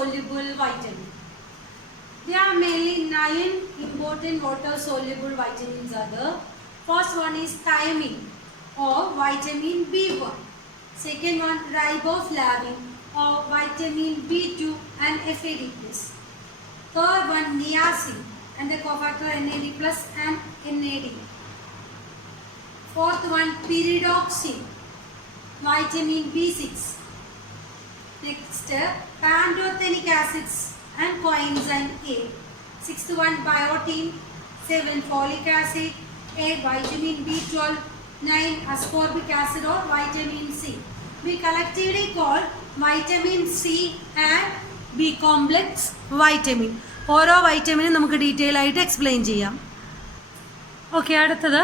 water-soluble vitamin. There are mainly 9 important water-soluble vitamins are there. First one is thiamine or vitamin B1. Second one riboflavin or vitamin B2 and FAD+. Third one niacin and the cofactor NAD plus and NAD. Fourth one pyridoxine, vitamin B6. Next, pantothenic acids and coenzyme A. Sixth one biotin. 7 folic acid. 8 vitamin B12. 9 ascorbic acid or vitamin C. We collectively call vitamin C and B complex vitamin. ഓരോ വൈറ്റമിനും നമുക്ക് ഡീറ്റെയിൽ ആയിട്ട് എക്സ്പ്ലെയിൻ ചെയ്യാം. ഓക്കെ, അടുത്തത്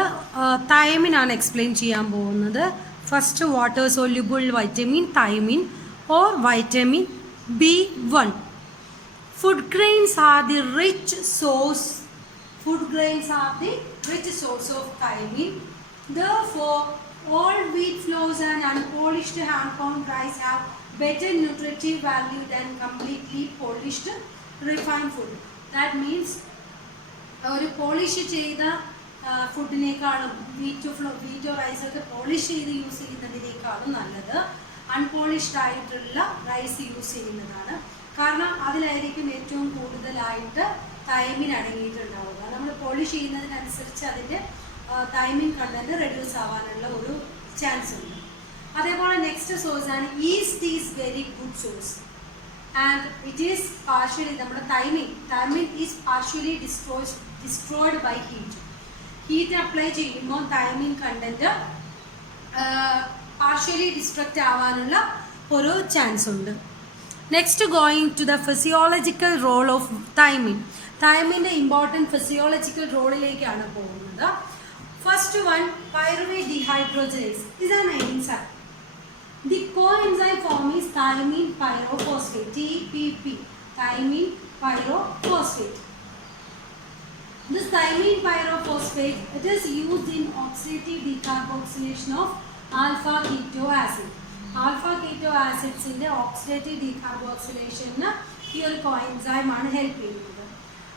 തൈമിനാണ് explain ചെയ്യാൻ പോകുന്നത്. First water soluble vitamin thiamine or vitamin B1. Food grains are the rich source. Food grains are the rich source of thiamine. Therefore, all wheat flours and unpolished hand-ground rice have better nutritive value than completely polished refined food. That means, ഒരു പോളിഷ് ചെയ്ത ഫുഡിനേക്കാളും വീറ്റോ റൈസൊക്കെ പോളിഷ് ചെയ്ത് യൂസ് ചെയ്യുന്നതിനേക്കാളും നല്ലത് അൺപോളിഷ്ഡ് ആയിട്ടുള്ള rice use ചെയ്യുന്നതാണ്. കാരണം അതിലായിരിക്കും ഏറ്റവും കൂടുതലായിട്ട് തൈമിൻ അടങ്ങിയിട്ടുണ്ടാവുക. നമ്മൾ പോളിഷ് ചെയ്യുന്നതിനനുസരിച്ച് അതിൻ്റെ തൈമിൻ കണ്ടന്റ് റെഡ്യൂസ് ആവാനുള്ള ഒരു ചാൻസ് ഉണ്ട്. അതേപോലെ നെക്സ്റ്റ് സോഴ്സ് ആണ് yeast is very good source and it is partially നമ്മുടെ thiamine is partially destroyed by heat apply ചെയ്യുമ്പോൾ തൈമിൻ കണ്ടന്റ് പാർഷ്യലി ഡിസ്ട്രക്റ്റ് ആവാനുള്ള ഒരു ചാൻസ് ഉണ്ട്. Next going to the physiological role of thiamine. തൈമിൻ്റെ important physiological റോളിലേക്കാണ് പോകുന്നത്. First one pyruvate dehydrogenase is an enzyme. The coenzyme form is thiamine pyrophosphate, TPP, thiamine pyrophosphate. This thiamine pyrophosphate, it is used in oxidative decarboxylation of alpha keto acid. Alpha keto acids in the oxidative decarboxylation ഈ ഒരു കോഎൻസൈം ആണ് ഹെൽപ്പ് ചെയ്യുന്നത്.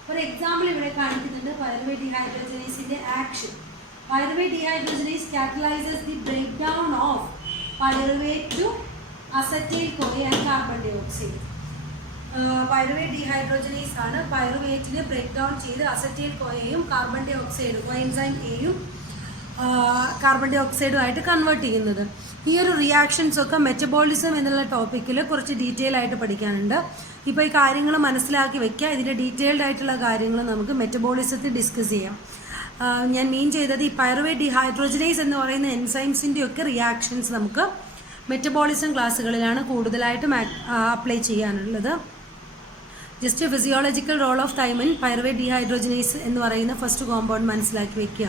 ഒരു example ഇവിടെ കാണിക്കുന്നുണ്ട് pyruvate ഡീഹൈഡ്രോജനേസിന്റെ action. Pyruvate dehydrogenase catalyzes the breakdown of pyruvate to acetyl-CoA and carbon dioxide. Pyruvate dehydrogenase ആണ് പൈറുവേറ്റിനെ ബ്രേക്ക് ഡൗൺ ചെയ്ത് അസറ്റൈൽ-CoAയും കാർബൺ ഡൈ ഓക്സൈഡ് കോഎൻസൈം എയും കാർബൺ ഡൈ ഓക്സൈഡുമായിട്ട് കൺവേർട്ട് ചെയ്യുന്നത്. ഈ ഒരു റിയാക്ഷൻസ് ഒക്കെ മെറ്റബോളിസം എന്നുള്ള ടോപ്പിക്കിൽ കുറച്ച് ഡീറ്റെയിൽ ആയിട്ട് പഠിക്കാനുണ്ട്. ഇപ്പോൾ ഈ കാര്യങ്ങൾ മനസ്സിലാക്കി വെക്കുക. ഇതിൻ്റെ ഡീറ്റെയിൽഡ് ആയിട്ടുള്ള കാര്യങ്ങൾ നമുക്ക് മെറ്റബോളിസത്തിൽ ഡിസ്കസ് ചെയ്യാം. ഞാൻ മീൻ ചെയ്തത് ഈ പൈറുവേറ്റ് ഡീഹൈഡ്രോജനേസ് എന്ന് പറയുന്ന എൻസൈംസിൻ്റെ ഒക്കെ റിയാക്ഷൻസ് നമുക്ക് മെറ്റബോളിസം ക്ലാസ്സുകളിലാണ് കൂടുതലായിട്ടും അപ്ലൈ ചെയ്യാനുള്ളത്. Just physiological role of thiamine pyruvate dehydrogenase എന്ന് പറയുന്ന ഫസ്റ്റ് കോമ്പൗണ്ട് മനസ്സിലാക്കി വെക്കുക.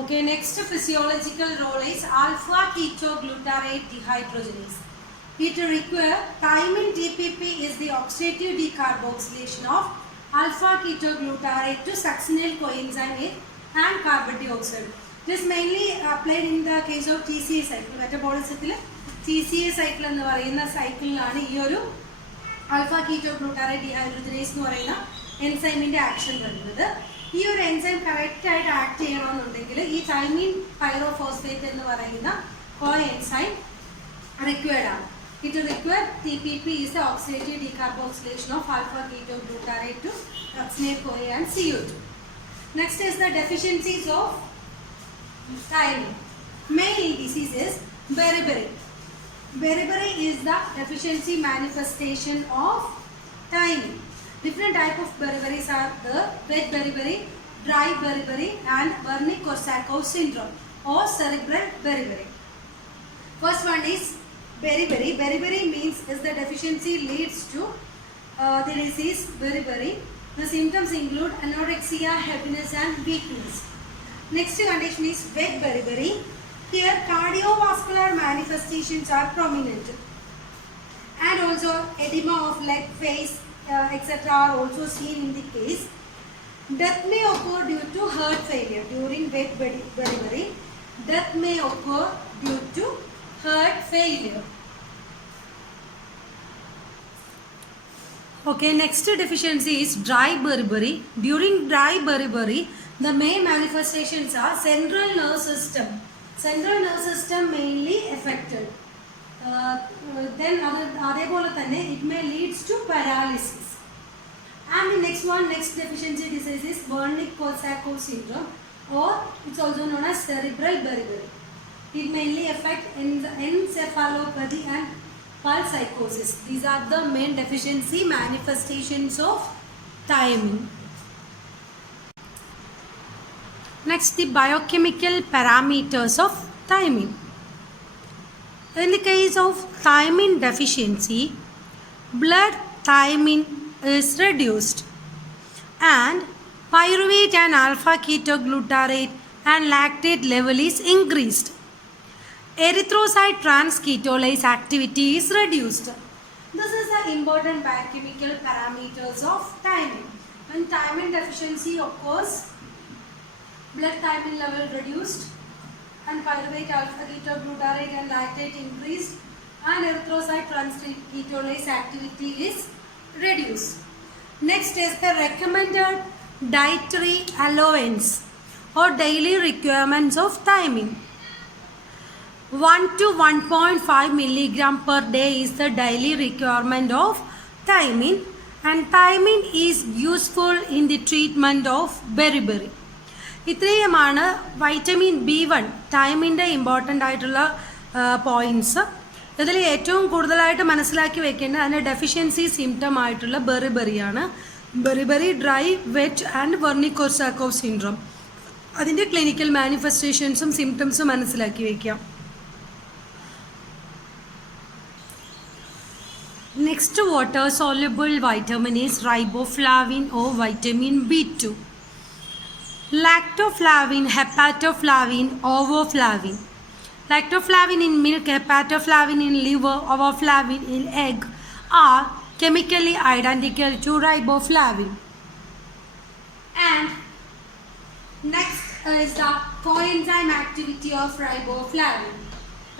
Okay, next physiological role is alpha ketoglutarate dehydrogenase. It requires thiamine TPP is the oxidative decarboxylation of alpha ketoglutarate to succinyl coenzyme A and carbon dioxide. This is mainly applied in the case of TCA cycle. Metabolism TCA cycle എന്ന് പറയുന്ന സൈക്കിളിലാണ് ഈ ഒരു ആൽഫ കീറ്റോഗ്ലൂട്ടാറേറ്റ് ഡീഹൈഡ്രോജനേസ് എന്ന് പറയുന്ന എൻസൈമിൻ്റെ ആക്ഷൻ വരുന്നത്. ഈ ഒരു എൻസൈം കറക്റ്റായിട്ട് ആക്ട് ചെയ്യണമെന്നുണ്ടെങ്കിൽ ഈ തൈമിൻ പൈറോഫോസ്ഫേറ്റ് എന്ന് പറയുന്ന കോ എൻസൈം റിക്വയർഡ് ആണ്. It require TPP is the oxidative decarboxylation of alpha ketoglutarate to succinyl-CoA and CO2. Next is the deficiencies of thiamine. Main disease is beriberi. Beriberi is the deficiency manifestation of thiamine. Different type of beriberis are the wet beriberi, dry beriberi and Wernicke-Korsakoff syndrome or cerebral beriberi. First one is beriberi. Beriberi means is the deficiency leads to the disease beriberi. The symptoms include anorexia, heaviness and weakness. Next condition is wet beriberi. Here cardiovascular manifestations are prominent and also edema of leg, face, etc. are also seen in the case. Death may occur due to heart failure during wet beriberi. Death may occur due to heart failure. Okay, next deficiency is dry beriberi. During dry beriberi, the main manifestations are central nerve system. Central nerve system mainly affected. Then it may leads to paralysis. And the next deficiency disease is Wernicke-Korsakoff syndrome, or it's also known as cerebral beriberi. It mainly affects encephalopathy and pulse psychosis. These are the main deficiency manifestations of thiamine. Next, the biochemical parameters of thiamine. In the case of thiamine deficiency, blood thiamine is reduced and pyruvate and alpha ketoglutarate and lactate level is increased. Erythrocyte transketolase activity is reduced. This is the important biochemical parameters of thiamine. When thiamine deficiency occurs, blood thiamine level reduced and pyruvate alpha ketoglutarate and lactate increased and erythrocyte transketolase activity is reduced. Next is the recommended dietary allowance or daily requirements of thiamine. 1 to 1.5 milligram per day is the daily requirement of thiamine, and thiamine is useful in the treatment of beriberi. ഇത്രയുമാണ് vitamin B1 തൈമിൻ്റെ important ആയിട്ടുള്ള points. ഇതിൽ ഏറ്റവും കൂടുതലായിട്ട് മനസ്സിലാക്കി വെക്കേണ്ടത് അതിൻ്റെ deficiency symptom ആയിട്ടുള്ള ബെറിബെറിയാണ്. Beriberi, dry, wet and Wernicke Korsakoff syndrome. അതിൻ്റെ ക്ലിനിക്കൽ മാനിഫെസ്റ്റേഷൻസും സിംറ്റംസും മനസ്സിലാക്കി വയ്ക്കാം. Next water soluble vitamin is riboflavin or vitamin B2. Lactoflavin, hepatoflavin, ovoflavin. Lactoflavin in milk, hepatoflavin in liver, ovoflavin in egg are chemically identical to riboflavin. And next is the coenzyme activity of riboflavin.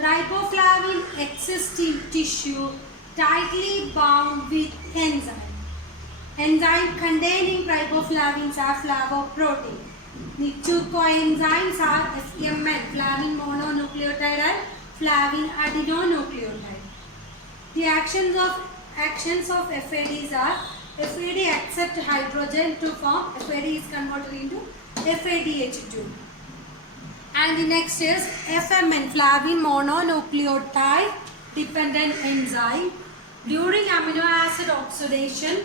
Riboflavin exists in tissue tightly bound with enzyme. Enzyme containing riboflavins are flavoprotein. The two coenzymes are FMN, flavin mononucleotide, and flavin adenonucleotide. The actions of FADs are FAD accept hydrogen to form FAD is converted into FADH2. And the next is FMN, flavin mononucleotide dependent enzyme. During amino acid oxidation,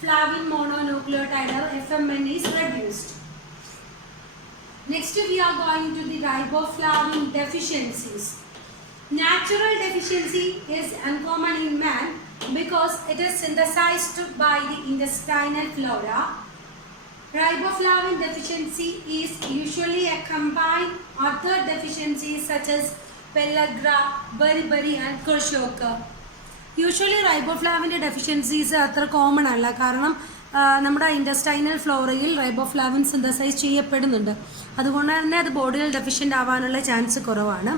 flavin mononucleotide or FMN is reduced. Next we are going to the riboflavin deficiencies. Natural deficiency is uncommon in man because it is synthesized by the intestinal flora. Riboflavin deficiency is usually accompanied other deficiencies such as pellagra, beriberi and Korsakoff. Usually റൈബോഫ്ലാവിൻ്റെ deficiencies അത്ര common അല്ല, കാരണം നമ്മുടെ ഇൻറ്റസ്റ്റൈനൽ ഫ്ലോറയിൽ riboflavin synthesise ചെയ്യപ്പെടുന്നുണ്ട്. അതുകൊണ്ട് തന്നെ അത് ബോഡിയിൽ ഡെഫിഷ്യൻ്റ് ആവാനുള്ള ചാൻസ് കുറവാണ്.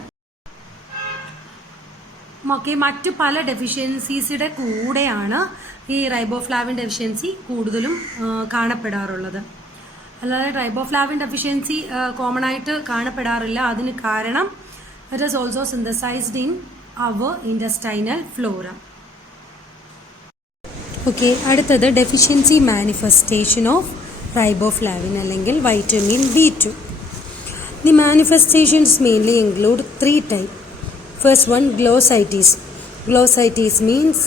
ഓക്കെ, മറ്റു പല ഡെഫിഷ്യൻസീസിയുടെ കൂടെയാണ് ഈ റൈബോഫ്ലാവിൻ ഡെഫിഷ്യൻസി കൂടുതലും കാണപ്പെടാറുള്ളത്. അല്ലാതെ റൈബോഫ്ലാവിൻ ഡെഫിഷ്യൻസി കോമൺ ആയിട്ട് കാണപ്പെടാറില്ല. അതിന് കാരണം it is also synthesized in our intestinal flora. Okay, അടുത്തത് ഡെഫിഷ്യൻസി മാനിഫെസ്റ്റേഷൻ ഓഫ് റൈബോഫ്ലാവിൻ അല്ലെങ്കിൽ vitamin B2. The manifestations mainly include 3 types. First one, glossitis. Glossitis means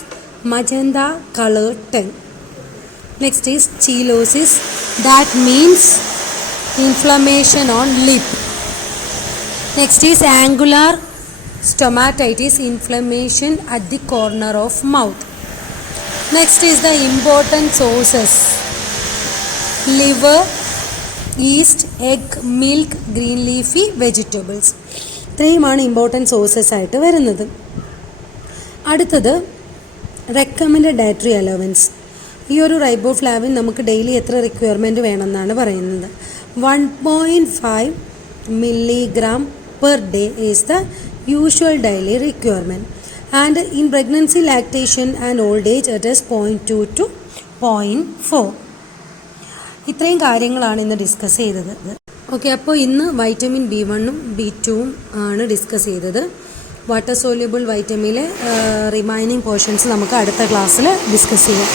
magenta colored tongue. Next is chelosis, that means inflammation on lip. Next is angular stomatitis, inflammation at the corner of mouth. Next is the important sources: liver, yeast, egg, milk, green leafy vegetables. ഇത്രയുമാണ് important sources ആയിട്ട് വരുന്നത്. അടുത്തത് recommend dietary allowance. ഈ ഒരു റൈബോഫ്ലാവിൻ നമുക്ക് ഡെയിലി എത്ര റിക്വയർമെൻറ്റ് വേണമെന്നാണ് പറയുന്നത്. 1.5 milligram per day is the usual daily requirement, and in pregnancy, lactation and old age it is 0.2 to 0.4. ഇത്രയും കാര്യങ്ങളാണ് ഇന്ന് ഡിസ്കസ് ചെയ്തത്. ഓക്കെ, അപ്പോൾ ഇന്ന് വൈറ്റമിൻ B1ഉം B2ഉം ആണ് ഡിസ്കസ് ചെയ്തത്. വാട്ടർ സോല്യൂബിൾ വൈറ്റമിനിലെ റിമൈനിങ് പോർഷൻസ് നമുക്ക് അടുത്ത ക്ലാസ്സിൽ ഡിസ്കസ് ചെയ്യാം.